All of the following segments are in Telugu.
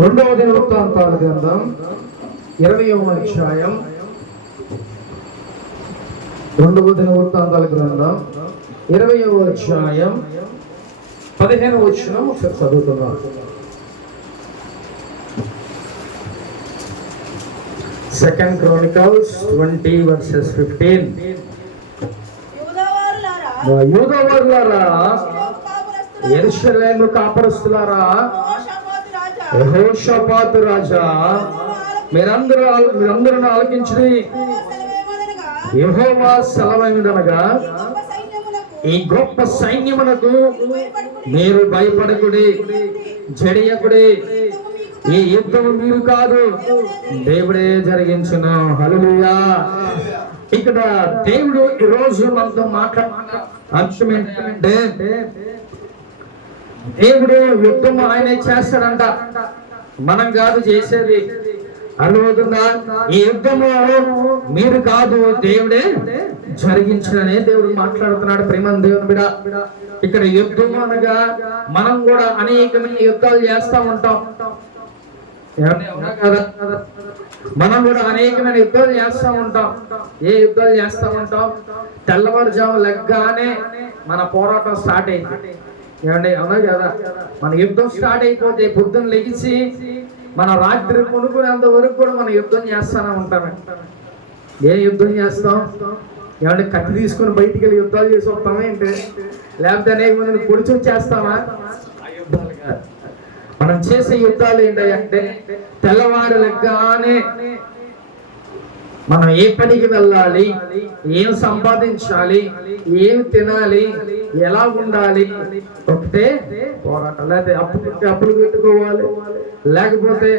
రెండవ దినవృత్తాంతాల గ్రంథం 20వ అధ్యాయం. రెండవ దినవృత్తాంతాల గ్రంథం 20వ అధ్యాయం 15వ వచనం ఒకసారి చదువుతున్నాం. Second Chronicles 20:15. యూదావారులారా, యెరూషలేము కాపురస్తులారా, యెహోషాపాతు రాజా, మీరందరూ ఆలకించుడి. యెహోవా సెలవేమిదనగా, ఈ గొప్ప సైన్యమునకు మీరు భయపడకుడి, జడియకుడి. ఈ యుద్ధము మీరు కాదు, దేవుడే జరిగించును. హల్లెలూయా. ఇక్కడ దేవుడు ఈరోజు మనతో మాట్లాడుతున్న అంశం ఏంటంటే, దేవుడు యుద్ధము ఆయనే చేస్తాడంట, మనం కాదు చేసేది. అర్థమవుతుందా? ఈ యుద్ధము మీరు కాదు, దేవుడే జరిగించడనే దేవుడు మాట్లాడుతున్నాడు. ప్రేమ దేవుని బిడ్డ, ఇక్కడ యుద్ధము అనగా మనం కూడా అనేకమైన యుద్ధాలు చేస్తా ఉంటాం. మనం కూడా అనేకమైన యుద్ధాలు చేస్తూ ఉంటాం. ఏ యుద్ధాలు చేస్తూ ఉంటాం? తెల్లవారుజాము లెగ్గానే మన పోరాటం స్టార్ట్ అయింది. ఏమండి, అవునా కదా? మన యుద్ధం స్టార్ట్ అయిపోతే పొద్దున్న లెగిసి మన రాత్రి కొనుక్కునేంత వరకు కూడా మనం యుద్ధం చేస్తూనే ఉంటామే. ఏ యుద్ధం చేస్తాం? ఏమంటే కత్తి తీసుకుని బయటికి వెళ్ళి యుద్ధాలు చేసి వస్తామా ఏంటి? లేకపోతే అనేక మందిని పొడిచి వచ్చేస్తామా? మనం చేసే యుద్ధాలు ఏంటంటే, తెల్లవారు లెగ్గానే మనం ఏ పనికి వెళ్ళాలి, ఏం సంపాదించాలి, ఏం తినాలి, ఎలా ఉండాలి, ఒకటే పోరాటం. లేకపోతే అప్పులు పెట్టుకోవాలి, లేకపోతే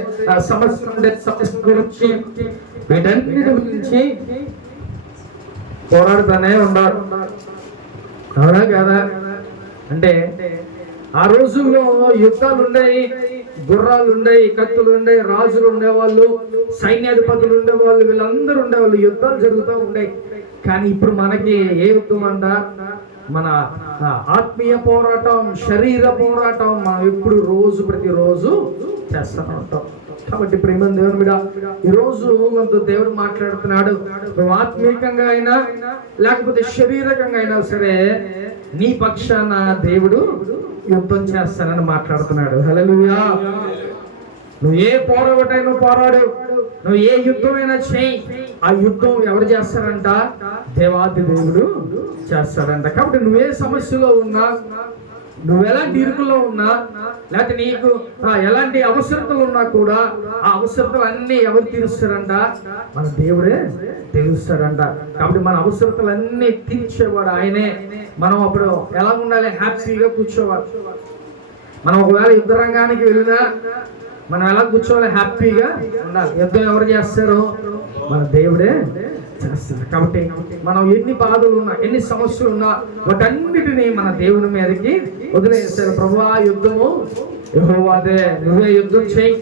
సమస్య గురించి, వీటన్నిటి గురించి పోరాడుతూనే ఉండాలి. అవునా కదా? అంటే ఆ రోజుల్లో యుద్ధాలు ఉన్నాయి, గుర్రాలు ఉన్నాయి, కత్తులు ఉన్నాయి, రాజులు ఉండేవాళ్ళు, సైన్యాధిపతులు ఉండేవాళ్ళు, వీళ్ళందరూ ఉండేవాళ్ళు, యుద్ధాలు జరుగుతూ ఉన్నాయి. కానీ ఇప్పుడు మనకి ఏ యుద్ధం అంట? మన ఆత్మీయ పోరాటం, శరీర పోరాటం మనం ఎప్పుడు ప్రతిరోజు చేస్తూనే ఉంటాం. కాబట్టి ప్రేమ దేవుని బిడ్డ, ఈరోజు మనతో దేవుడు మాట్లాడుతున్నాడు. నువ్వు ఆత్మీయంగా అయినా లేకపోతే శరీరకంగా అయినా సరే నీ పక్షాన దేవుడు యుద్ధం చేస్తానని మాట్లాడుతున్నాడు. హల్లెలూయా. నువ్వు ఏ పోరాటైనా పోరాడు, నువ్వు ఏ యుద్ధమైనా చేయి, ఆ యుద్ధం ఎవరు చేస్తారంట? దేవాది దేవుడు చేస్తాడంట. కాబట్టి నువ్వే సమస్యలో ఉన్నా, నువ్వు ఎలాంటి ఇరుకుల్లో ఉన్నా, లేకపోతే నీకు ఎలాంటి అవసరతలు ఉన్నా కూడా ఆ అవసరతలు అన్నీ ఎవరు తీరుస్తారంట? మన దేవుడే తీరుస్తాడంట. కాబట్టి మన అవసరతలు అన్నీ తీర్చేవాడు ఆయనే. మనం అప్పుడు ఎలా ఉండాలి? హ్యాపీగా కూర్చోవాలి. మనం ఒకవేళ యుద్ధ రంగానికి వెళ్ళినా మనం ఎలా కూర్చోవాలి? హ్యాపీగా ఉండాలి. యుద్ధం ఎవరు చేస్తారు? మన దేవుడే చేస్తారు. కాబట్టి మనం ఎన్ని బాధలు ఉన్నా, ఎన్ని సమస్యలు ఉన్నా, వాటన్నిటినీ మన దేవుని మీదకి వదిలేస్తారు. ప్రభువా, యుద్ధము యెహోవాదే, నువ్వే యుద్ధం చేయి,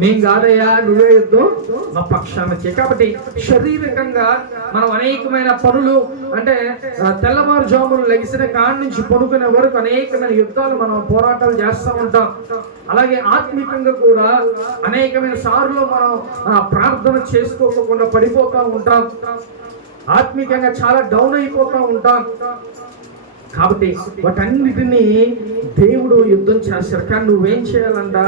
మేం కాదయ్యా, నువ్వే యుద్ధం మా పక్షాన చేయి. కాబట్టి శారీరకంగా మనం అనేకమైన పనులు, అంటే తెల్లవారుజామును లెగిసిన కాడి నుంచి పడుకునే వరకు అనేకమైన యుద్ధాలు, మనం పోరాటాలు చేస్తూ ఉంటాం. అలాగే ఆత్మీయంగా కూడా అనేకమైన సార్లు మనం ప్రార్థన చేసుకోకుండా పడిపోతూ ఉంటాం. ఆత్మీయంగా చాలా డౌన్ అయిపోతూ ఉంటాం. కాబట్టి వాటన్నిటినీ దేవుడు యుద్ధం చేస్తాడు. కానీ నువ్వేం చేయాలంట?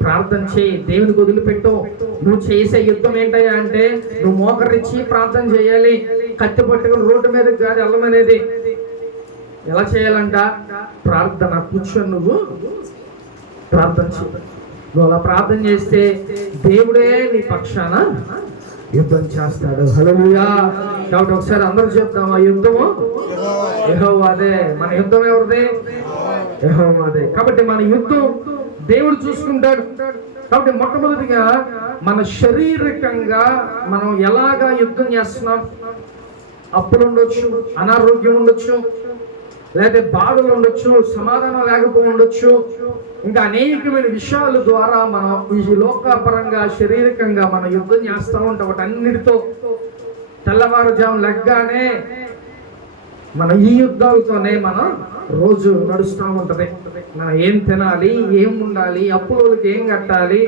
ప్రార్థన చేయి, దేవునికి వదిలిపెట్టు. నువ్వు చేసే యుద్ధం ఏంటయ్యా అంటే, నువ్వు మోకరించి ప్రార్థన చేయాలి. కత్తి పట్టుకుని రోడ్డు మీదకి కాదు వెళ్ళమనేది. ఎలా చేయాలంట? ప్రార్థన. కూర్చొని నువ్వు ప్రార్థన చేయి. నువ్వు అలా ప్రార్థన చేస్తే దేవుడే నీ పక్షాన యుద్ధం చేస్తాడు. హల్లెలూయా. కాబట్టి ఒకసారి అందరూ చెప్తాం, ఆ యుద్ధము యెహోవాదే. మన యుద్ధం ఎవరిది? యెహోవాదే. కాబట్టి మన యుద్ధం దేవుడు చూసుకుంటాడు. కాబట్టి మొట్టమొదటిగా మన శారీరకంగా మనం ఎలాగా యుద్ధం చేస్తున్నాం? అప్పులు ఉండొచ్చు, అనారోగ్యం ఉండొచ్చు, లేదా బాధలు ఉండొచ్చు, సమాధానం లేకపోయి ఉండొచ్చు, ఇంకా అనేకమైన విషయాల ద్వారా మనం ఈ లోకపరంగా శారీరకంగా మనం యుద్ధం చేస్తూ ఉంటాం. వాటన్నిటితో తెల్లవారుజాము లెగ్గానే మన ఈ యుద్ధాలతోనే మనం రోజు నడుస్తూ ఉంటది. మనం ఏం తినాలి, ఏం ఉండాలి, అప్పులోకి ఏం కట్టాలి,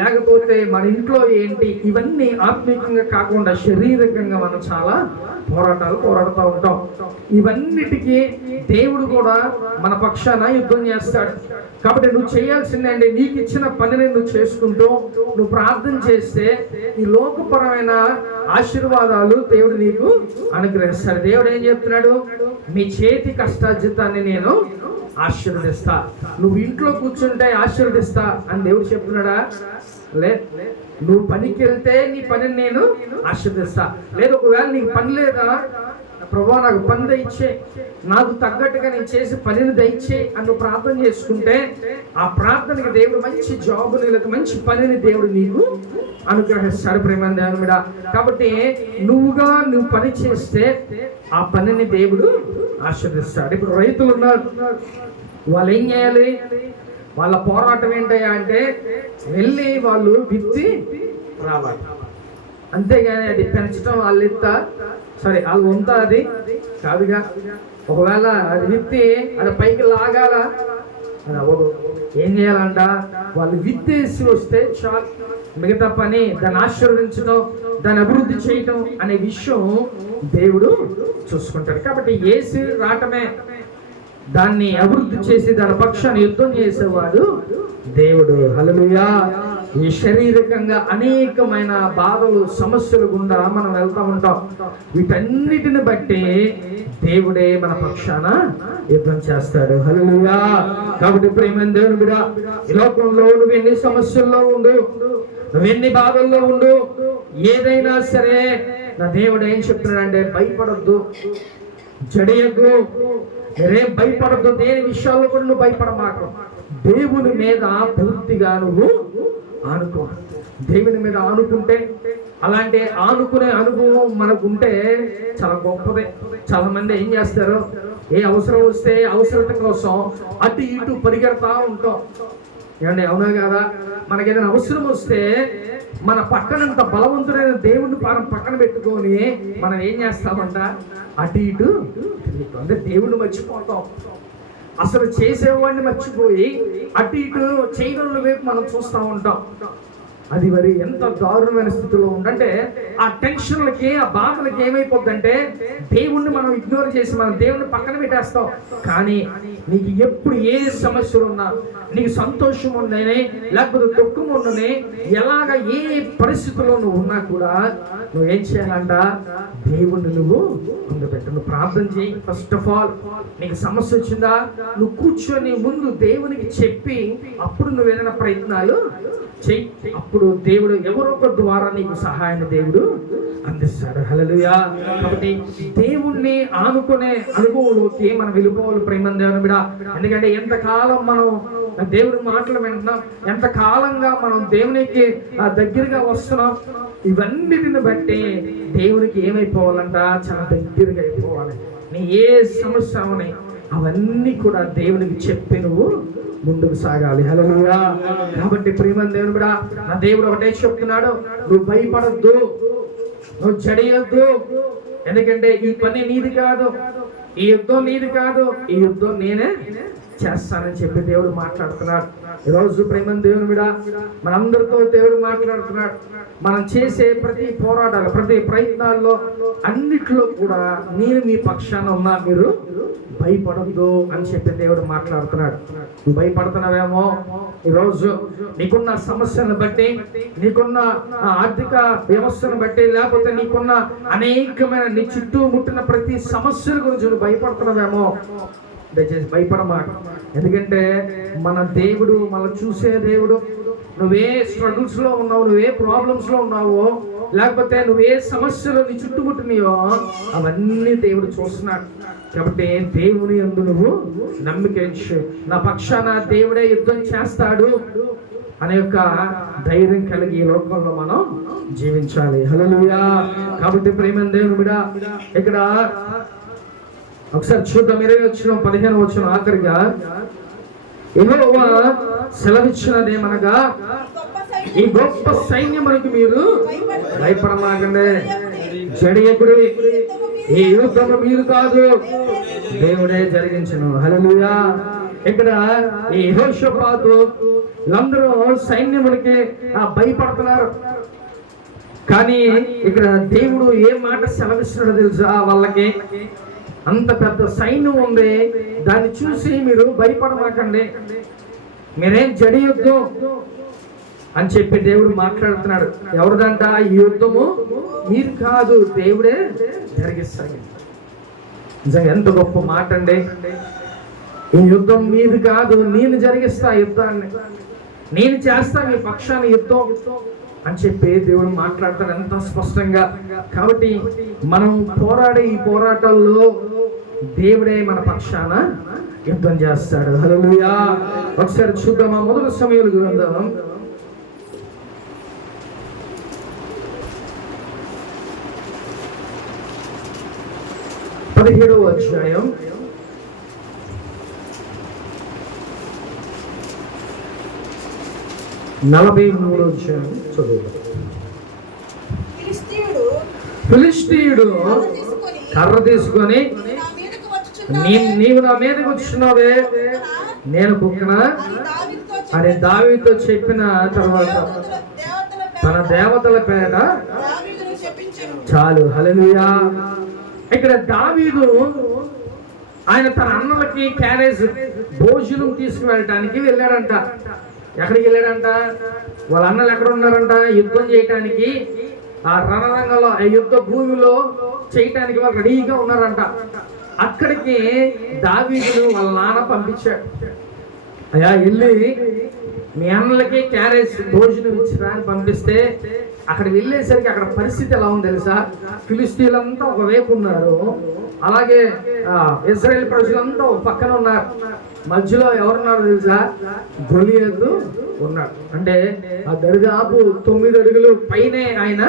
లేకపోతే మన ఇంట్లో ఏంటి, ఇవన్నీ ఆత్మీయంగా కాకుండా శారీరకంగా మనం చాలా పోరాడుతూ ఉంటాం. ఇవన్నిటికీ దేవుడు కూడా మన పక్షాన యుద్ధం చేస్తాడు. కాబట్టి నువ్వు చేయాల్సిందండి, నీకు ఇచ్చిన పనిని నువ్వు చేసుకుంటూ నువ్వు ప్రార్థన చేస్తే ఈ లోకపరమైన ఆశీర్వాదాలు దేవుడు నీకు అనుగ్రహిస్తాడు. దేవుడు ఏం చెప్తున్నాడు? మీ చేతి కష్టార్జితాన్ని నేను ఆశీర్వదిస్తా. నువ్వు ఇంట్లో కూర్చుంటే ఆశీర్వదిస్తా అని దేవుడు చెప్తున్నాడా? నువ్వు పనికి వెళ్తే నీ పనిని నేను ఆశీర్వదిస్తా. లేదు, ఒకవేళ నీకు పని లేదా, ప్రభువా నాకు పని దయచే, నాకు తగ్గట్టుగా నేను చేసి పనిని దయచే అని నువ్వు ప్రార్థన చేసుకుంటే ఆ ప్రార్థనకి దేవుడు మంచి జాబుని, మంచి పనిని దేవుడు నీకు అనుగ్రహిస్తాడు. ప్రేమ దేవుని మీద. కాబట్టి నువ్వు పని చేస్తే ఆ పనిని దేవుడు ఆశీర్వదిస్తాడు. ఇప్పుడు రైతులు ఉన్నారు, వాళ్ళు ఏం చేయాలి? వాళ్ళ పోరాటం ఏంటయ్యా అంటే వెళ్ళి వాళ్ళు విత్తి రావాలి. అంతేగాని అది పెంచడం వాళ్ళు వంత అది కాదుగా. ఒకవేళ అది విత్తి అది పైకి లాగాల అది అవ్వదు. ఏం చేయాలంట? వాళ్ళు విత్తేసి వస్తే చాలు, మిగతా పని దాన్ని ఆశీర్వదించడం, దాన్ని అభివృద్ధి చేయటం అనే విషయం దేవుడు చూసుకుంటాడు. కాబట్టి యేసు రావటమే, దాన్ని అభివృద్ధి చేసి దాని పక్షాన్ని యుద్ధం చేసేవాడు దేవుడు. హల్లెలూయా. ఈ శారీరకంగా అనేకమైన బాధలు, సమస్యలు గుండా మనం వెళ్తా ఉంటాం. వీటన్నిటిని బట్టి దేవుడే మన పక్షాన యుద్ధం చేస్తాడు. హల్లెలూయా. కాబట్టి ప్రేమైన దేవుని బిడ్డ, ఈ లోకంలో నువ్వు ఎన్ని సమస్యల్లో ఉండు, నువ్వెన్ని బాధల్లో ఉండు, ఏదైనా సరే నా దేవుడు ఏం చెప్తున్నాడంటే భయపడొద్దు, జడియద్దు, మీరేం భయపడద్దు. దేని విషయాల్లో కూడా నువ్వు భయపడమాకు. దేవుని మీద పూర్తిగా నువ్వు ఆనుకో. దేవుని మీద ఆనుకుంటే, అలాంటి ఆనుకునే అనుభవం మనకుంటే చాలా గొప్పదే. చాలా మంది ఏం చేస్తారు? ఏ అవసరం వస్తే అవసరత కోసం అటు ఇటు పరిగెడతా ఉంటాం. ఏమండి, అవునా కదా? మనకి ఏదైనా అవసరం వస్తే మన పక్కనంత బలవంతుడైన దేవుడిని పక్కన పెట్టుకొని మనం ఏం చేస్తామంట? అటు ఇటు అంటే దేవుడిని మర్చిపోతాం. అసలు చేసేవాడిని మర్చిపోయి అటు ఇటు చేయడం వైపు మనం చూస్తూ ఉంటాం. అది మరి ఎంత దారుణమైన స్థితిలో ఉందంటే, ఆ టెన్షన్లకి, ఆ బాధలకి ఏమైపోద్దంటే దేవుణ్ణి మనం ఇగ్నోర్ చేసి మనం దేవుణ్ణి పక్కన పెట్టేస్తాం. కానీ నీకు ఎప్పుడు ఏ సమస్యలు ఉన్నా, నీకు సంతోషం ఉండనే లేకపోతే దుఃఖం ఉండనే, ఎలాగ ఏ పరిస్థితుల్లో నువ్వు ఉన్నా కూడా నువ్వేం చేయాలంట? దేవుణ్ణి నువ్వు ముందుపెట్టు, నువ్వు ప్రార్థన చేయి. ఫస్ట్ ఆఫ్ ఆల్ నీకు సమస్య వచ్చిందా, నువ్వు కూర్చొని ముందు దేవునికి చెప్పి అప్పుడు నువ్వు ఏదైనా ప్రయత్నాలు చెయ్యి. అప్పుడు దేవుడు ఎవరో ఒక ద్వారా నీకు సహాయాన్ని దేవుడు అందిస్తాడు. హల్లెలూయా. కాబట్టి దేవుణ్ణి ఆనుకునే అనుభవంలోకి మనం వెళ్ళిపోవాలి ప్రేమ దేవుని బిడ్డ. ఎందుకంటే ఎంతకాలం మనం దేవుడి మాటలు వింటున్నాం, ఎంతకాలంగా మనం దేవునికి దగ్గరగా వస్తున్నాం, ఇవన్నిటిని బట్టి దేవునికి ఏమైపోవాలంట? చాలా దగ్గరగా అయిపోవాలి. నీ ఏ సమస్య అవని అవన్నీ కూడా దేవునికి చెప్పి నువ్వు ముందుకు సాగాలి. హల్లెలూయా. కాబట్టి ప్రియమైన దేవుని బిడ్డ, నా దేవుడు ఒకటే చెప్తున్నాడు, నువ్వు భయపడద్దు, నువ్వు జడియొద్దు. ఎందుకంటే ఈ పని నీది కాదు, ఈ యుద్ధం నీది కాదు, ఈ యుద్ధం నేనే చేస్తానని చెప్పి దేవుడు మాట్లాడుతున్నాడు. ఈరోజు ప్రేమ దేవుని బిడ్డ, మనందరితో దేవుడు మాట్లాడుతున్నాడు. మనం చేసే ప్రతి పోరాటాలు, ప్రతి ప్రయత్నాల్లో అన్నిట్లో కూడా నేను మీ పక్షాన ఉన్నా, మీరు భయపడద్దు అని చెప్పి దేవుడు మాట్లాడుతున్నాడు. నువ్వు భయపడుతున్నావేమో, ఈరోజు నీకున్న సమస్యను బట్టి, నీకున్న ఆర్థిక వ్యవస్థను బట్టి, లేకపోతే నీకున్న అనేకమైన నీ చుట్టూ ముట్టిన ప్రతి సమస్యల గురించి నువ్వు భయపడుతున్నావేమో, దయచేసి భయపడమాట. ఎందుకంటే మన దేవుడు, మనం చూసే దేవుడు. నువ్వే స్ట్రగుల్స్ లో ఉన్నావు, నువ్వే ప్రాబ్లమ్స్ లో ఉన్నావో, లేకపోతే నువ్వే సమస్యలు నీ చుట్టుముట్టినయో, అవన్నీ దేవుడు చూస్తున్నాడు. కాబట్టి దేవుని యందు నువ్వు నమ్మిక ఉంచు. నా పక్షాన దేవుడే యుద్ధం చేస్తాడు అనే యొక్క ధైర్యం కలిగి ఈ లోకంలో మనం జీవించాలి. హల్లెలూయా. కాబట్టి ప్రేమ దేవుని బిడ్డ, ఇక్కడ ఒకసారి చూద్దాం. 20:15 ఆఖరిగా యెహోవా సెలవిచ్చినదేమనగా, ఈ గొప్ప సైన్యమునకు మీరు భయపడమాకండి, జడియకుడి, ఈ యుద్ధము మీరు కాదు, దేవుడే జరిగించును. హల్లెలూయా. ఇక్కడ ఈ యెహోషాపాతు వీళ్ళందరూ సైన్యములకి భయపడుతున్నారు. కానీ ఇక్కడ దేవుడు ఏ మాట సెలవిస్తున్నాడో తెలుసా? వాళ్ళకి అంత పెద్ద సైన్యం ఉంది, దాన్ని చూసి మీరు భయపడమాకండి, మీరేం జడియొద్దు అని చెప్పి దేవుడు మాట్లాడుతున్నాడు. ఎవరిదంట ఈ యుద్ధము? మీరు కాదు, దేవుడే జరిగిస్తాడు. నిజంగా ఎంత గొప్ప మాట అండి. ఈ యుద్ధం మీది కాదు, నేను జరిగిస్తా యుద్ధాన్ని, నేను చేస్తా మీ పక్షాన్ని యుద్ధం అని చెప్పి దేవుడు మాట్లాడతాడు ఎంత స్పష్టంగా. కాబట్టి మనం పోరాడే ఈ పోరాటాల్లో దేవుడే మన పక్షాన యుద్ధం చేస్తాడు. హల్లెలూయా. ఒకసారి చూద్దామా? మొదటి సమూయేలు గ్రంథం 17వ అధ్యాయం 43వ అధ్యాయం చదువుదాం. ఫిలిష్తీయుడు కర్ర తీసుకొని నీవు నా మీదకి వచ్చినావే, నేను కుక్కనా అని దావీదుతో చెప్పిన తర్వాత తన దేవతల పేర చాలు. హల్లెలూయా. ఇక్కడ దావీదు ఆయన తన అన్నలకి క్యారేజ్ భోజనం తీసుకువెళ్ళటానికి వెళ్ళాడంట. ఎక్కడికి వెళ్ళాడంట? వాళ్ళ అన్నలు ఎక్కడ ఉన్నారంట? యుద్ధం చేయటానికి ఆ రణరంగంలో, ఆ యుద్ధ భూమిలో చేయటానికి వాళ్ళు రెడీగా ఉన్నారంట. అక్కడికి దావీదును వాళ్ళ నాన్న పంపించాడు. అయ్యా వెళ్ళి మీ అన్నలకి క్యారేజ్ భోజనం ఇచ్చిరా అని పంపిస్తే, అక్కడ వెళ్ళేసరికి అక్కడ పరిస్థితి ఎలా ఉంది తెలుసా? ఫిలిష్తీయులంతా ఒకవైపు ఉన్నారు, అలాగే ఇజ్రాయేల్ ప్రజలంతా ఒక పక్కన ఉన్నారు. మధ్యలో ఎవరున్నారు తెలుసా? గొలియాతు ఉన్నాడు. అంటే ఆ దరిదాపు 9 అడుగులు పైనే ఆయన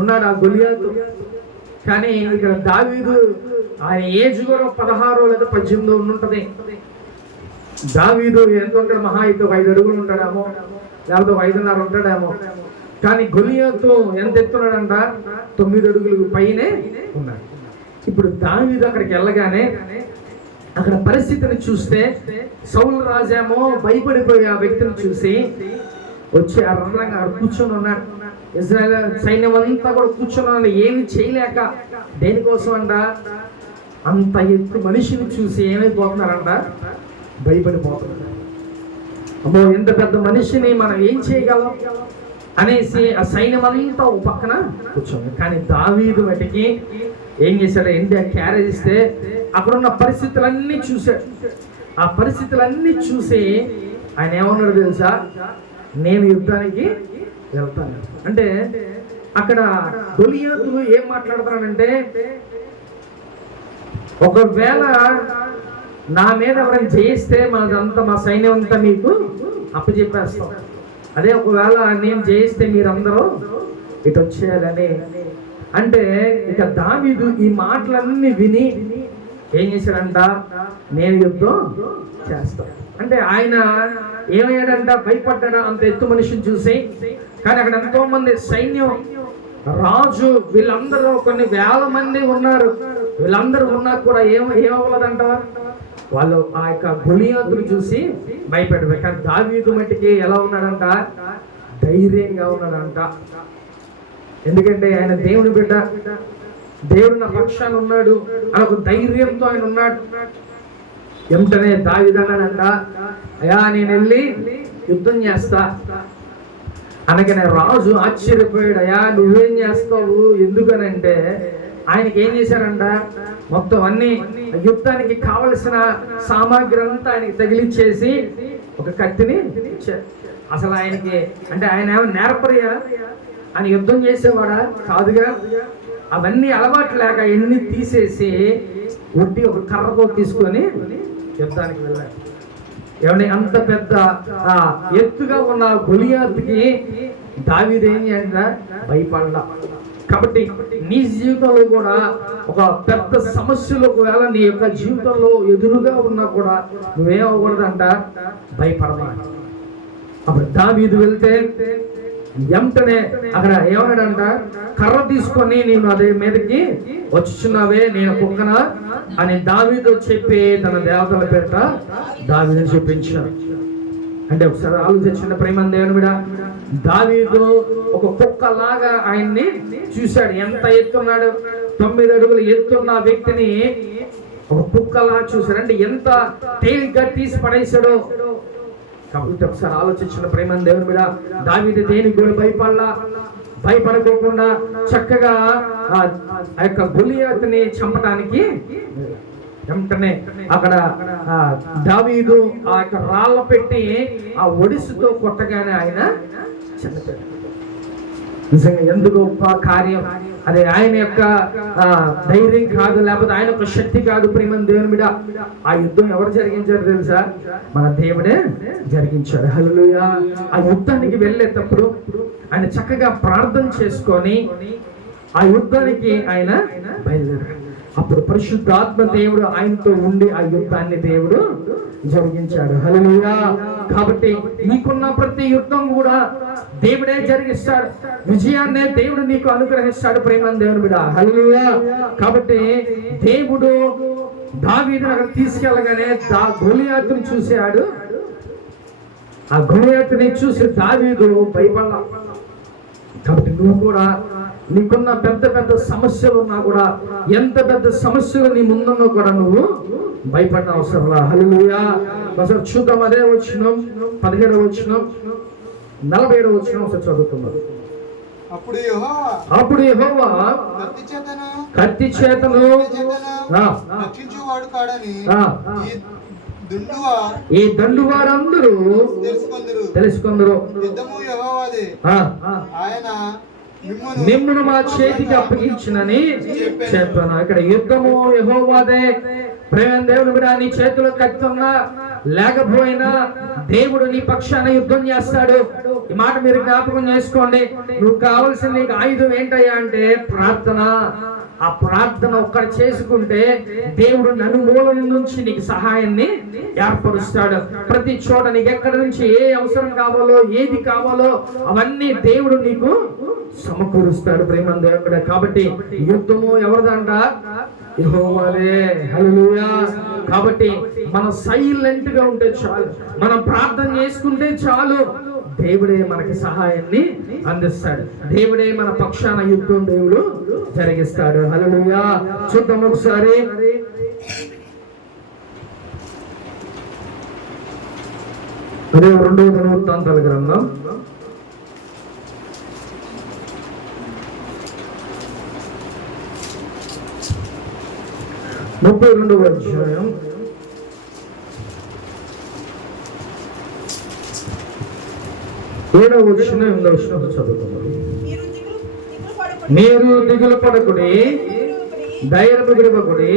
ఉన్నాడు, ఆ గొలియాతు. కానీ ఇక్కడ దావీదు ఆయన ఏజ్ కూడా 16 లేదా 18 ఉంటది. దావీదు ఎంత ఉంటాడు? మహా అయితే 5 అడుగులు ఉంటాడేమో, లేకపోతే 5.5 ఉంటాడేమో. కానీ గొలియాతు ఎంత ఎత్తున్నాడంట? 9 అడుగులు పైనే ఉన్నాడు. ఇప్పుడు దావీదు అక్కడికి వెళ్ళగానే అక్కడ పరిస్థితిని చూస్తే, సౌలు రాజేమో భయపడిపోయి ఆ వ్యక్తిని చూసి వచ్చి ఆ రణంగా కూర్చొని ఉన్నాడు. ఇజ్రాయేల్ సైన్యం అంతా కూడా కూర్చొని ఏమి చేయలేక, దేనికోసం అంట? అంత ఎత్తు మనిషిని చూసి ఏమైపోతున్నారంట? భయపడిపోతున్నారు. అమ్మో, ఎంత పెద్ద మనిషిని మనం ఏం చేయగలం అనేసి ఆ సైన్యం అంతా ఒక పక్కన కూర్చోండి. కానీ దావీదు వాటికి ఏం చేశాడు? ఇండియా క్యారేజ్ ఇస్తే అక్కడున్న పరిస్థితులన్నీ చూశాడు. ఆ పరిస్థితులన్నీ చూసి ఆయన ఏమన్నాడు తెలుసా? నేను యుద్ధానికి వెళ్తాను అంటే. అక్కడ గొలియాతు ఏం మాట్లాడుతున్నాడంటే, ఒకవేళ నా మీద ఎవరైనా జయిస్తే మనదంతా, మా సైన్యం అంతా మీకు అప్పచెప్పేస్తాం. అదే ఒకవేళ నేను జయిస్తే మీరందరూ ఇటు వచ్చేయాలని అంటే. ఇక దావీదు ఈ మాటలన్నీ విని ఏం చేశాడంట? నేను యుద్ధం చేస్తా అంటే. ఆయన ఏమయ్యాడంట? భయపడ్డాడా అంత ఎత్తు మనిషిని చూసి. కానీ అక్కడ ఎంతో మంది సైన్యం, రాజు, వీళ్ళందరూ కొన్ని వేల మంది ఉన్నారు. వీళ్ళందరూ ఉన్నా కూడా ఏమవ్వలేదంట? వాళ్ళు ఆ యొక్క గొలియాతును చూసి భయపడ్డారు. కానీ దావీదు మట్టికి ఎలా ఉన్నాడంట? ధైర్యంగా ఉన్నాడంట. ఎందుకంటే ఆయన దేవుని బిడ్డ, దేవుడు నా పక్షాన ఉన్నాడు అని ఒక ధైర్యంతో ఆయన ఉన్నాడు. ఎంతనే దావీదు అన్నాడంట, అయ్యా నేను వెళ్ళి యుద్ధం చేస్తా అనగానే రాజు ఆశ్చర్యపోయాడు. అయ్యా నువ్వేం చేస్తావు? ఎందుకనంటే ఆయనకి ఏం చేశారంట? మొత్తం అన్ని యుద్ధానికి కావలసిన సామాగ్రి అంతా ఆయనకి తగిలిచ్చేసి ఒక కత్తిని ఇచ్చారు. అసలు ఆయనకి అంటే ఆయన ఏమైనా నేర్పరియా? ఆయన యుద్ధం చేసేవాడా? కాదుగా. అవన్నీ అలవాటు లేక ఎన్ని తీసేసి ఒట్టి ఒక కర్రతో తీసుకొని యుద్ధానికి వెళ్ళాడు. ఏమంటే అంత పెద్ద ఎత్తుగా ఉన్న గొలియాతుకి దావీదు ఏం చేయండి? భయపడలా. కాబట్టి నీ జీవితంలో కూడా ఒక పెద్ద సమస్యలు ఒకవేళ నీ యొక్క జీవితంలో ఎదురుగా ఉన్నా కూడా నువ్వేమవ్వకూడదంట? భయపడమా. అప్పుడు దావీదు వెళ్తే వెంటనే అక్కడ ఏమన్నాడంట, కర్ర తీసుకొని నేను అదే మీదకి వచ్చుచున్నావే నేను కుక్కనా అని దావీదు చెప్పి తన దేవతల పేరిట దావీదుని చూపించాడు. అంటే ఒకసారి ఆలోచించిన ప్రేమ దేవుని బిడ్డ, దావీదు ఒక కుక్కలాగా ఆయన్ని చూశాడు. ఎంత ఎత్తున్నాడు, 9 అడుగులు ఎత్తున్న వ్యక్తిని ఒక కుక్కలా చూశాడు. అంటే ఎంత తేలిగ్గా తీసి పడేశాడో. కాబట్టి ఒకసారి ఆలోచించిన ప్రేమ దేవుని మీద దావీదు దేనికి కూడా భయపడకోకుండా చక్కగా ఆ యొక్క గొలియాతుని చంపడానికి వెంటనే అక్కడ దావీదు ఆ యొక్క రాళ్ళ పెట్టి ఆ ఒడిసుతో కొట్టగానే ఆయన చనిపోయాడు. నిజంగా ఎందుకు గొప్ప కార్యం అది! ఆయన యొక్క ధైర్యం కాదు, లేకపోతే ఆయన యొక్క శక్తి కాదు. ప్రేమ దేవుని మీద ఆ యుద్ధం ఎవరు జరిగించారు తెలుసా? మన దేవుడే జరిగించాడు. హల్లెలూయా! ఆ యుద్ధానికి వెళ్ళేటప్పుడు ఆయన చక్కగా ప్రార్థన చేసుకొని ఆ యుద్ధానికి ఆయన బయలుదేరాడు. అప్పుడు పరిశుద్ధాత్మ దేవుడు ఆయనతో ఉండి ఆ యుద్ధాన్ని దేవుడు జరిగించాడు. హల్లెలూయా! కాబట్టి నీకున్న ప్రతి యుద్ధం కూడా దేవుడే జరిగిస్తాడు. విజయాన్నే దేవుడు నీకు అనుగ్రహిస్తాడు. ప్రేమ దేవుని బిడ్డ, హల్లెలూయా! కాబట్టి దేవుడు దావీదుని అక్కడ తీసుకెళ్ళగానే గొలియాతుని చూశాడు. ఆ గొలియాతుని చూసి దావీదు భయపడ్డా. కాబట్టి నువ్వు కూడా నీకున్న పెద్ద పెద్ద సమస్యలు ఉన్నా కూడా, ఎంత పెద్ద సమస్యలు నీ ముందున్నా కూడా నువ్వు భయపడిన అవసరం లా. హల్లెలూయా! ఒకసారి చూద్దాం. అదే వచనం 17వ వచనం 47వ వచనం ఒకసారి చదువుకున్నాం. అప్పుడు యెహోవా కత్తి చేతను ఈ దండువారందరూ తెలుసుకుందరు, మిమ్మును మా చేతికి అప్పగించినని చెప్పాను. ఇక్కడ యుద్ధము యెహోవాదే. ప్రేమ దేవుని బిడ్డ, నీ చేతిలో కత్తి ఉన్నా లేకపోయినా దేవుడు నీ పక్షాన యుద్ధం చేస్తాడు. ఈ మాట మీరు జ్ఞాపకం చేసుకోండి. నువ్వు కావలసిన నీకు ఆయుధం ఏంటయ్యా అంటే ప్రార్థన. ఆ ప్రార్థన ఒక్కటి చేసుకుంటే దేవుడు నలుమూలల నుంచి నీకు సహాయాన్ని ఏర్పరుస్తాడు. ప్రతి చోట నీకు ఎక్కడి నుంచి ఏ అవసరం కావాలో, ఏది కావాలో అవన్నీ దేవుడు నీకు సమకూరుస్తాడు. ప్రేమ దేవుడు. కాబట్టి యుద్ధము ఎవరిదంట? యెహోవాదే. హల్లెలూయా! కాబట్టి మనం సైలెంట్ గా ఉంటే చాలు, మనం ప్రార్థన చేసుకుంటే చాలు, దేవుడే మనకి సహాయాన్ని అందిస్తాడు. దేవుడే మన పక్షాన యుద్ధం దేవుడు జరిగిస్తాడు. హల్లెలూయా! చూద్దాం ఒకసారి. అదే 2వ దినవృత్తాంతాల గ్రంథం 32వ అధ్యాయం 7వ వచనం 8వ వచనం చదువుకుందాం. మీరు దిగులు పడకుడి, ధైర్యము విడవకుడి,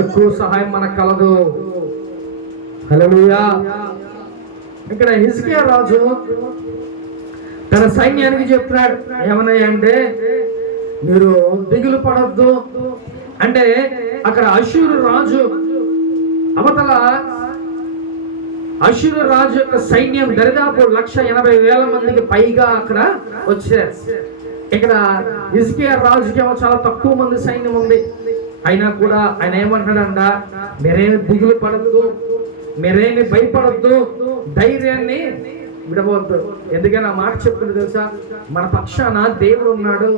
ఎక్కువ సహాయం మనకు కలదు. హల్లెలూయా! ఇక్కడ హిజ్కియా రాజు తన సైన్యానికి చెప్తున్నాడు ఏమన్నాయి అంటే, మీరు దిగులు పడొద్దు. అంటే అక్కడ అష్షూరు రాజు అవతల అష్షూరు రాజు యొక్క సైన్యం దరిదాపు 180,000 మందికి పైగా అక్కడ వచ్చారు. ఇక్కడ హిజ్కియా రాజుకి ఏమో చాలా తక్కువ మంది సైన్యం ఉంది. అయినా కూడా ఆయన ఏమంటాడంట, మీరేమి దిగులు పడద్దు, మీరేమి భయపడద్దు, ధైర్యాన్ని విడవద్దు. ఎందుకని ఆ మాట చెప్తుంది తెలుసా? మన పక్షాన దేవుడు ఉన్నాడు,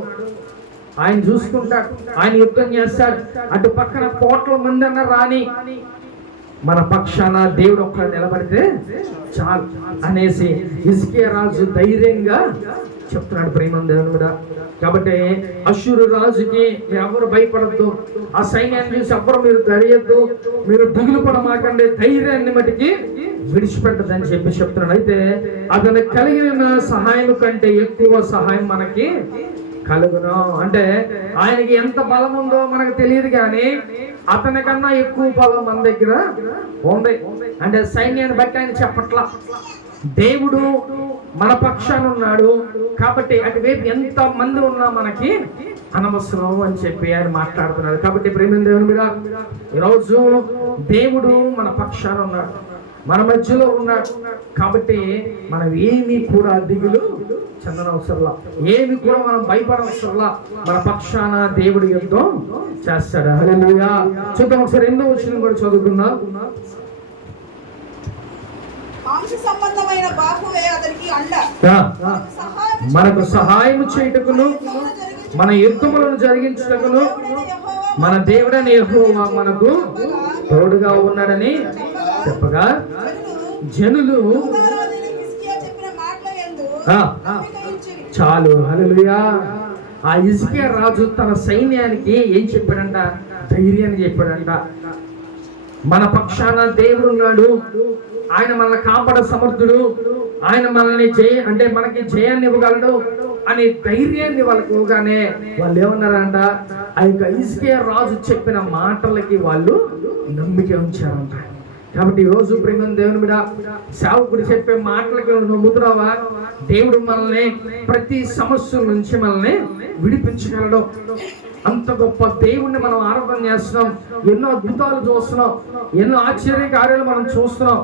ఆయన చూసుకుంటాడు, ఆయన యుద్ధం చేస్తాడు. అటు పక్కన 1,000,000 మంది అన్న రాని, మన పక్షాన దేవుడు ఒక్క నిలబడితే చాలు అనేసి హిజ్కియా రాజు ధైర్యంగా చెప్తున్నాడు. ప్రేమ దేవుని కూడా. కాబట్టి అష్షూరు రాజుకి ఎవరు భయపడద్దు, ఆ సైన్యాన్ని చూసి ఎవ్వరు మీరు ధైర్యద్దు, మీరు దిగులు పడమాకండి, ధైర్యాన్ని మటుకి విడిచిపెట్టదని చెప్పి చెప్తున్నాడు. అయితే అతను కలిగిన సహాయం కంటే ఎక్కువ సహాయం మనకి కలుగును. అంటే ఆయనకి ఎంత బలం ఉందో మనకు తెలియదు, కానీ అతని కన్నా ఎక్కువ బలం మన దగ్గర ఉంది. అంటే సైన్యాన్ని బట్టి ఆయన చెప్పట్లా, దేవుడు మన పక్షాన ఉన్నాడు కాబట్టి అటువైపు ఎంత మంది ఉన్నా మనకి అనవసరం అని చెప్పి ఆయన మాట్లాడుతున్నాడు. కాబట్టి ప్రేమ దేవుని మీద ఈరోజు దేవుడు మన పక్షాన ఉన్నాడు, మన మధ్యలో ఉన్నాడు. కాబట్టి మనం ఏమీ కూడా దిగులు చెందనవసరంలా, ఏమి కూడా మనం భయపడవసరంలా. మన పక్షాన దేవుడు యుద్ధం చేస్తాడు. హల్లెలూయా. చూద్దాం ఒకసారి 8వ వచనం కూడా చదువుకుందాం. మనకు సహాయం చేయుటకును మన యుద్ధములను జరిగించుటకును మన దేవుడైన యెహోవా మనకు తోడుగా ఉన్నాడని చెప్పగా జనులు చాలు. హల్లెలూయా. ఆ హిజ్కియా రాజు తన సైన్యానికి ఏం చెప్పాడంట? ధైర్యాన్ని చెప్పాడంట. మన పక్షాన దేవుడు ఉన్నాడు, ఆయన మనల్ని కాపాడ సమర్థుడు, ఆయన మనల్ని మనకి జయాన్ని ఇవ్వగలడు అనే ధైర్యాన్ని వాళ్ళకి ఇవ్వగానే వాళ్ళు ఏమన్నారంట? ఆ యొక్క హిజ్కియా రాజు చెప్పిన మాటలకి వాళ్ళు నమ్మిక ఉంచారంట. కాబట్టి ఈరోజు ప్రేమ దేవుని మీద సేవకుడు చెప్పే మాటలకి నమ్ముతున్నావా? దేవుడు మనల్ని ప్రతి సమస్య నుంచి మనల్ని విడిపించగలడు. అంత గొప్ప దేవుణ్ణి మనం ఆరాధన చేస్తున్నాం, ఎన్నో అద్భుతాలు చూస్తున్నాం, ఎన్నో ఆశ్చర్య కార్యాలు మనం చూస్తున్నాం,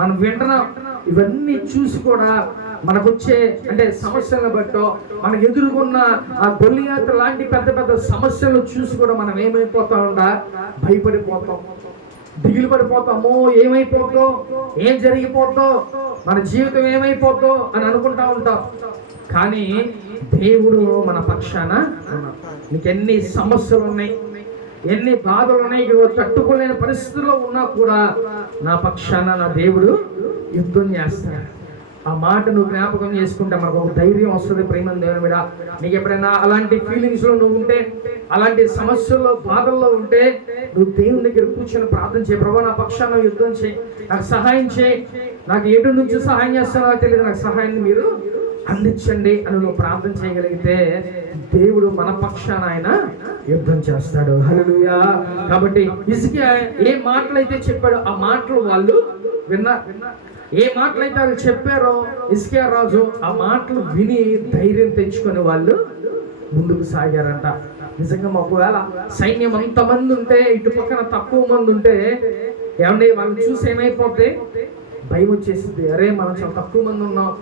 మనం వింటున్నాం. ఇవన్నీ చూసి కూడా మనకు వచ్చే సమస్యలను బట్టో, మనకు ఎదుర్కొన్న ఆ గొల్లియాత్ లాంటి పెద్ద పెద్ద సమస్యలను చూసి కూడా మనం ఏమైపోతా భయపడిపోతాం, దిగులు పడిపోతామో, ఏమైపోతో, ఏం జరిగిపోతో, మన జీవితం ఏమైపోతో అని అనుకుంటా ఉంటాం. కానీ దేవుడు మన పక్షాన. నీకు ఎన్ని సమస్యలు ఉన్నాయి, ఎన్ని బాధలు ఉన్నాయి, తట్టుకోలేని పరిస్థితుల్లో ఉన్నా కూడా నా పక్షాన నా దేవుడు యుద్ధం చేస్తాడు. ఆ మాట నువ్వు జ్ఞాపకం చేసుకుంటే మనకు ఒక ధైర్యం వస్తుంది. ప్రేమ దేవుని మీద నీకు ఎప్పుడైనా అలాంటి ఫీలింగ్స్ లో నువ్వు ఉంటే, అలాంటి సమస్యల్లో బాధల్లో ఉంటే, నువ్వు దేవుని దగ్గర కూర్చొని ప్రార్థన చేయి. ప్రభువా నా పక్షాన యుద్ధం చేయి, నాకు సహాయం చేయి, నాకు ఎటు నుంచి సహాయం చేస్తానో తెలియదు, నాకు సహాయాన్ని మీరు అందించండి అని నువ్వు ప్రార్థన చేయగలిగితే దేవుడు మన పక్షాన ఆయన యుద్ధం చేస్తాడు. హల్లెలూయా. కాబట్టి హిజ్కియా ఏ మాటలైతే చెప్పాడో ఆ మాటలు వాళ్ళు విన్నారు. ఏ మాటలైతే వాళ్ళు చెప్పారో హిజ్కియా రాజు ఆ మాటలు విని ధైర్యం తెచ్చుకొని వాళ్ళు ముందుకు సాగారంట. నిజంగా ఒకవేళ సైన్యం అంతమంది ఉంటే, ఇటు పక్కన తక్కువ మంది ఉంటే ఏమంటే వాళ్ళని చూసి ఏమైపోతే భయం వచ్చేసింది. అరే మనం చాలా తక్కువ మంది ఉన్నాం,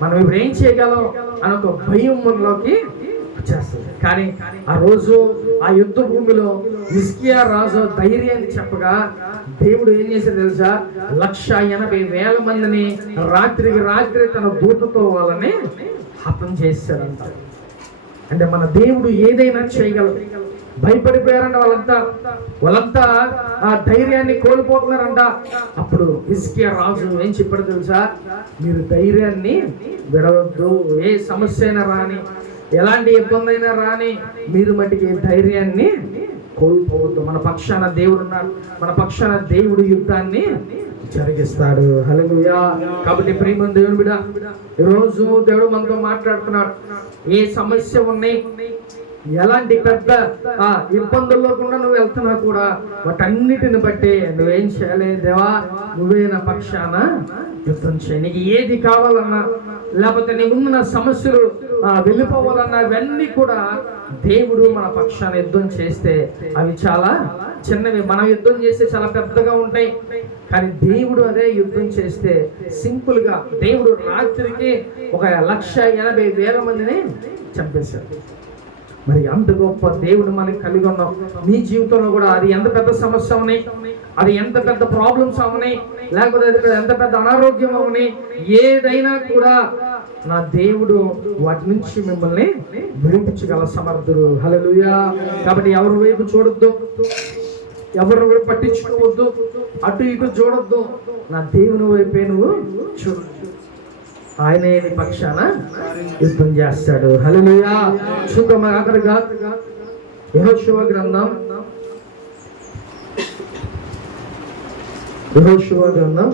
మనం ఇప్పుడు ఏం చేయగలం అని ఒక భయం మనలోకి వచ్చేస్తుంది. కానీ ఆ రోజు ఆ యుద్ధ భూమిలో హిజ్కియా రాజు ధైర్యాన్ని చెప్పగా దేవుడు ఏం చేశాడు తెలుసా? 180,000 మందిని రాత్రికి రాత్రి తన దూతతో వాళ్ళని హతం చేశాడంట. అంటే మన దేవుడు ఏదైనా చేయగలడు. భయపడిపోయారంట వాళ్ళంతా ఆ ధైర్యాన్ని కోల్పోతున్నారంట. అప్పుడు హిజ్కియా రాజు ఏం చెప్పాడు తెలుసా? మీరు ధైర్యాన్ని విడవద్దు, ఏ సమస్య అయినా రాని, ఎలాంటి ఇబ్బంది అయినా రాని, మీరు మటుకి ధైర్యాన్ని కోల్పోవద్దు. మన పక్షాన దేవుడు ఉన్నాడు, మన పక్షాన దేవుడు యుద్ధాన్ని జరిగిస్తాడు. హల్లెలూయా. కాబట్టి ప్రేమ దేవుని బిడ్డ, ఈరోజు దేవుడు మనతో మాట్లాడుతున్నాడు. ఏ సమస్య ఉన్నాయి, ఎలాంటి పెద్ద ఇబ్బందుల్లో కూడా నువ్వు వెళ్తున్నా కూడా వాటన్నిటిని బట్టి నువ్వేం చేయాలి? దేవా నువ్వే నా పక్షాన యుద్ధం చేయి. నీకు ఏది కావాలన్నా, లేకపోతే నీకున్న సమస్యలు వెళ్ళిపోవాలన్నా, ఇవన్నీ కూడా దేవుడు మన పక్షాన యుద్ధం చేస్తే అవి చాలా చిన్నవి. మనం యుద్ధం చేస్తే చాలా పెద్దగా ఉంటాయి. కానీ దేవుడు అదే యుద్ధం చేస్తే సింపుల్ గా దేవుడు రాత్రికి 180,000 మందిని చంపేశాడు. మరి అంత గొప్ప దేవుడు మనకి కలిగి ఉన్నాం. నీ జీవితంలో కూడా అది ఎంత పెద్ద సమస్య ఉన్నాయి, అది ఎంత పెద్ద ప్రాబ్లమ్స్ అవునాయి, లేకపోతే ఎంత పెద్ద అనారోగ్యం అవునాయి, ఏదైనా కూడా నా దేవుడు వాటి నుంచి మిమ్మల్ని విడిపించగల సమర్థుడు. హల్లెలూయా. కాబట్టి ఎవరి వైపు చూడొద్దు, ఎవరు పట్టించుకోవద్దు, అటు ఇటు చూడొద్దు, నా దేవుని వైపే నువ్వు చూడొద్దు. ఆయనే నీ పక్షాన యుద్ధం చేస్తాడు. హల్లెలూయా. చూద్దాం ఆఖరిగా యెహోషువ గ్రంథం, యెహోషువ గ్రంథం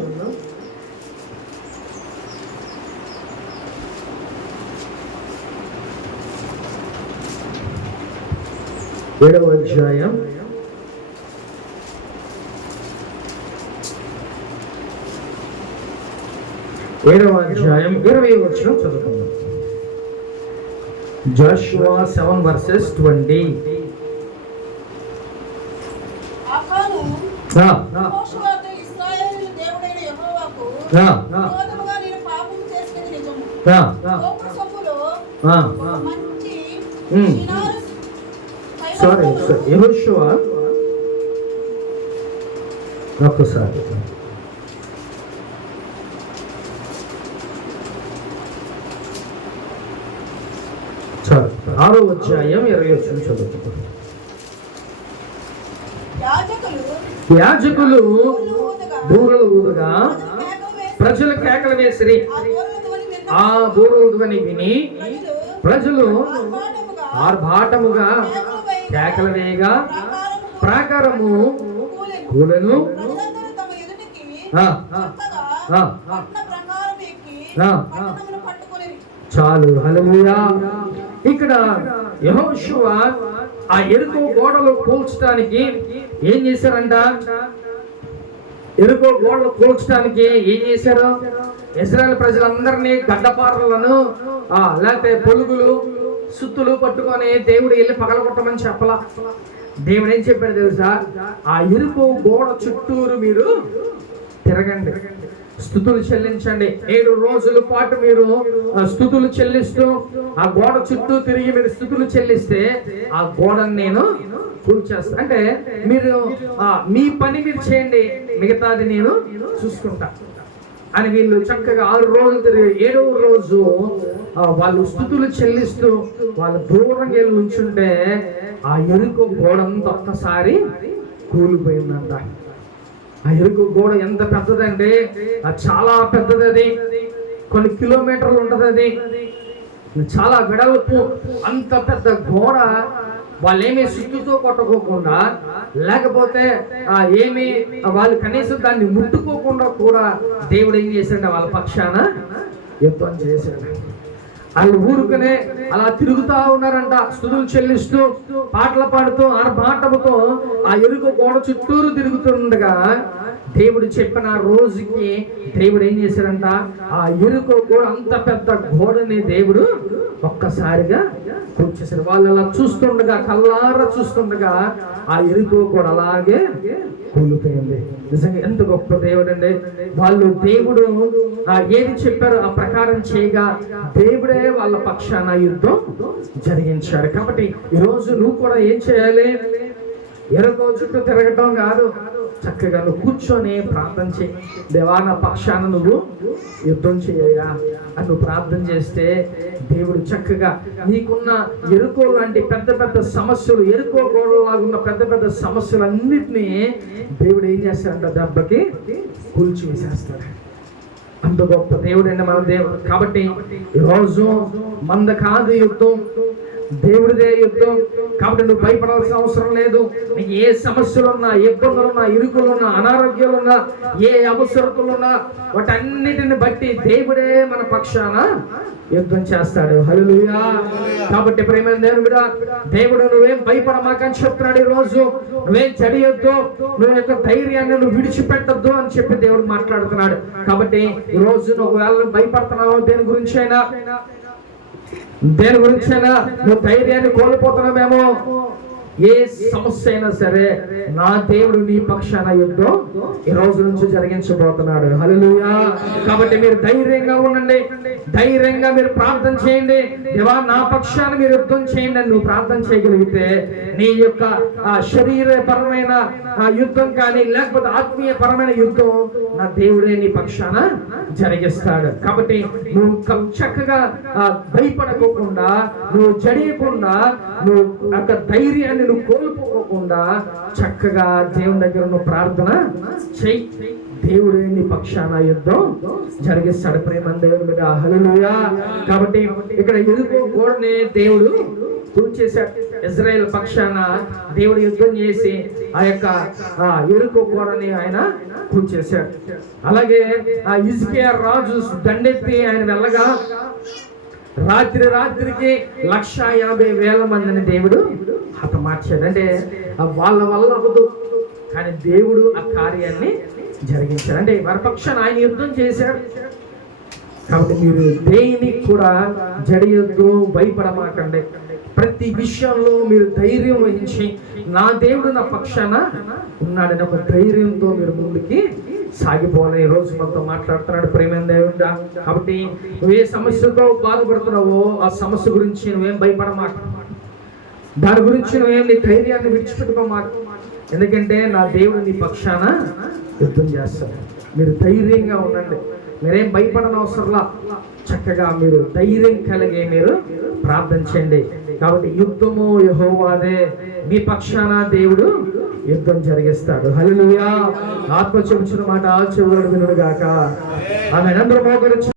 7వ అధ్యాయం 20వ వచనం చదువుకుందాం. Joshua 7:20. ఆకాను యెహోషువతో ఇశ్రాయేలు దేవుడైన యెహోవాకు విరోధముగా నేను పాపము చేసినది నిజము. గోపుర సొమ్ములో ఒక మంచి చినారు యెహోషువ ఒక్కసారి సరే 6వ అధ్యాయం 20 వచనం చదువుకుందాం. యాజకులు బూరలు ఊదగా ప్రజలు కేకలు వేసిరి. ఆ బూరల ధ్వని విని ప్రజలు ఆర్భాటముగా కేకలు వేయగా ప్రాకారము కూలెను. చాలు. హల్లెలూయా. ఇక్కడ యెహోషువ ఆ యెరికో గోడలు కూల్చడానికి ఏం చేశారంట? యెరికో గోడలు కూల్చడానికి ఏం చేశారు? ఇశ్రాయేలు ప్రజలందరినీ గడ్డపారలను లేకపోతే పొలుగులు సుత్తులు పట్టుకొని దేవుడు వెళ్ళి పగలగొట్టమని చెప్పలా. దేవుడు ఏం చెప్పాడు తెలుసా? ఆ యెరికో గోడ చుట్టూరు మీరు తిరగండి, స్తుతులు చెల్లించండి. 7 రోజుల పాటు మీరు స్తుతులు చెల్లిస్తూ ఆ గోడ చుట్టూ తిరిగి మీరు స్తుతులు చెల్లిస్తే ఆ గోడను నేను కూల్చేస్తా. అంటే మీరు మీ పని మీరు చేయండి, మిగతాది నేను చూసుకుంటా అని వీళ్ళు చక్కగా 6 రోజులు తిరిగి 7వ రోజు వాళ్ళు స్తుతులు చెల్లిస్తూ వాళ్ళు దూరంగా వెళ్ళి ఉంచుంటే ఆ యెరికో గోడంతా ఒక్కసారి కూలిపోయిందంట. ఆ యెరికో గోడ ఎంత పెద్దదంటే చాలా పెద్దది. అది కొన్ని కిలోమీటర్లు ఉంటది. అది చాలా వెడల్పు. అంత పెద్ద గోడ వాళ్ళేమీ సుత్తుతో కొట్టుకోకుండా లేకపోతే ఏమి వాళ్ళు కనీసం దాన్ని ముట్టుకోకుండా కూడా దేవుడు ఏం చేశాడంటే వాళ్ళ పక్షాన యుద్ధం చేశాడు. వాళ్ళు ఊరుకునే అలా తిరుగుతా ఉన్నారంట, స్తుతులు చెల్లిస్తూ పాటలు పాడుతూ ఆర్భాటముతో ఆ యెరికో గోడ చుట్టూరు తిరుగుతుండగా దేవుడు చెప్పిన రోజుకి దేవుడు ఏం చేశాడంట? ఆ యెరికో గోడ అంత పెద్ద గోడని దేవుడు ఒక్కసారిగా కూర్చేశారు. వాళ్ళు అలా చూస్తుండగా, కళ్ళారా చూస్తుండగా ఆ యెరికో గోడ అలాగే కూలిపోయింది. నిజంగా ఎంత గొప్ప దేవుడు అండి. వాళ్ళు దేవుడు ఏది చెప్పారో ఆ ప్రకారం చేయగా దేవుడే వాళ్ళ పక్షాన యుద్ధం జరిగించాడు. కాబట్టి ఈరోజు నువ్వు కూడా ఏం చేయాలి? ఎరగో చుట్టూ తిరగటం కాదు, చక్కగా నువ్వు కూర్చొని ప్రార్థన చేయి. దేవా నా పక్షాన నువ్వు యుద్ధం చేయయా అని నువ్వు ప్రార్థన చేస్తే దేవుడు చక్కగా నీకున్న ఎరుకో లాంటి పెద్ద పెద్ద సమస్యలు, ఎరుకో గోడలాగున్న పెద్ద పెద్ద సమస్యలన్నిటినీ దేవుడు ఏం చేస్తాడంట? దెబ్బకి కూల్చి వేసేస్తాడు. అంత గొప్ప దేవుడు అండి మన దేవుడు. కాబట్టి ఈరోజు మంద కాదు యుద్ధం, దేవుడిదే యుద్ధం. కాబట్టి నువ్వు భయపడాల్సిన అవసరం లేదు. నీకు ఏ సమస్యలున్నా, ఇబ్బందులున్నా, ఇరుకులున్నా, అనారోగ్యాలున్నా, ఏ అవసరతులున్నా వాటన్నిటిని బట్టి దేవుడే మన పక్షాన యుద్ధం చేస్తాడు. హల్లెలూయా. కాబట్టి ప్రేమ దేవుడు నువ్వేం భయపడమాకని చెప్తున్నాడు. ఈ రోజు నువ్వేం చెడియొద్దు, నువ్వు యొక్క ధైర్యాన్ని నువ్వు విడిచిపెట్టద్దు అని చెప్పి దేవుడు మాట్లాడుతున్నాడు. కాబట్టి ఈ రోజు నువ్వు భయపడుతున్నావు దేని గురించైనా నువ్వు ధైర్యాన్ని కోల్పోతున్నామేమో, ఏ సమస్య అయినా సరే నా దేవుడు నీ పక్షాన యుద్ధం ఈ రోజు నుంచి జరిగించబోతున్నాడు. హల్లెలూయా. కాబట్టి మీరు ధైర్యంగా ఉండండి, ధైర్యంగా మీరు ప్రార్థన చేయండి. దేవా నా పక్షాన మీరు యుద్ధం చేయండి అని నువ్వు ప్రార్థన చేయగలిగితే నీ యొక్క శరీరపరమైన యుద్ధం కానీ లేకపోతే ఆత్మీయ పరమైన యుద్ధం నా దేవుడే నీ పక్షాన జరిగిస్తాడు. కాబట్టి నువ్వు చక్కగా భయపడకోకుండా, నువ్వు జడియకుండా, నువ్వు యొక్క ధైర్యాన్ని నువ్వు కోల్పోకుండా చక్కగా దేవుని దగ్గర నువ్వు ప్రార్థన చెయ్యి. దేవుడే నీ పక్షాన యుద్ధం జరిగిస్తాడు. ప్రేమ దేవుని మీద. హల్లెలూయా. కాబట్టి ఇక్కడ యెరికో గోడని దేవుడు కూల్చేశాడు. ఇజ్రాయేల్ పక్షాన దేవుడు యుద్ధం చేసి ఆ యొక్క యెరికో గోడని ఆయన కూల్చేశాడు. అలాగే ఆ హిజ్కియా రాజు దండెత్తి ఆయన వెళ్ళగా రాత్రికి 150,000 మందిని దేవుడు హతమార్చాడు. అంటే వాళ్ళ వల్ల అవ్వదు, కానీ దేవుడు ఆ కార్యాన్ని జరిగించాడు. అంటే వారి పక్షాన ఆయన యుద్ధం చేశాడు. కాబట్టి మీరు దేనికి కూడా జడియొద్దు, భయపడమాకండి. ప్రతి విషయంలో మీరు ధైర్యం వహించి నా దేవుడు నా పక్షాన ఉన్నాడని ఒక ధైర్యంతో మీరు ముందుకి సాగిపోవాలని ఈ రోజు మనతో మాట్లాడుతున్నాడు ప్రేమైన దేవుడా. కాబట్టి నువ్వు ఏ సమస్యతో బాధపడుతున్నావో ఆ సమస్య గురించి నువ్వేం భయపడమాక, దాని గురించి నువ్వేం నీ ధైర్యాన్ని విడిచిపెట్టుకోమాక. ఎందుకంటే నా దేవుడు నీ పక్షాన యుద్ధం చేస్తాడు. మీరు ధైర్యంగా ఉండండి, మీరేం భయపడని అవసరంలా, చక్కగా మీరు ధైర్యం కలిగి మీరు ప్రార్థన చేయండి. కాబట్టి యుద్ధము యెహోవాదే, మీ పక్షాన దేవుడు యుద్ధం జరిగిస్తాడు. హల్లెలూయా. ఆత్మ చెబుతున్న మాట చెవులను వినుగాక. ఆమె అందరూ మోకరించి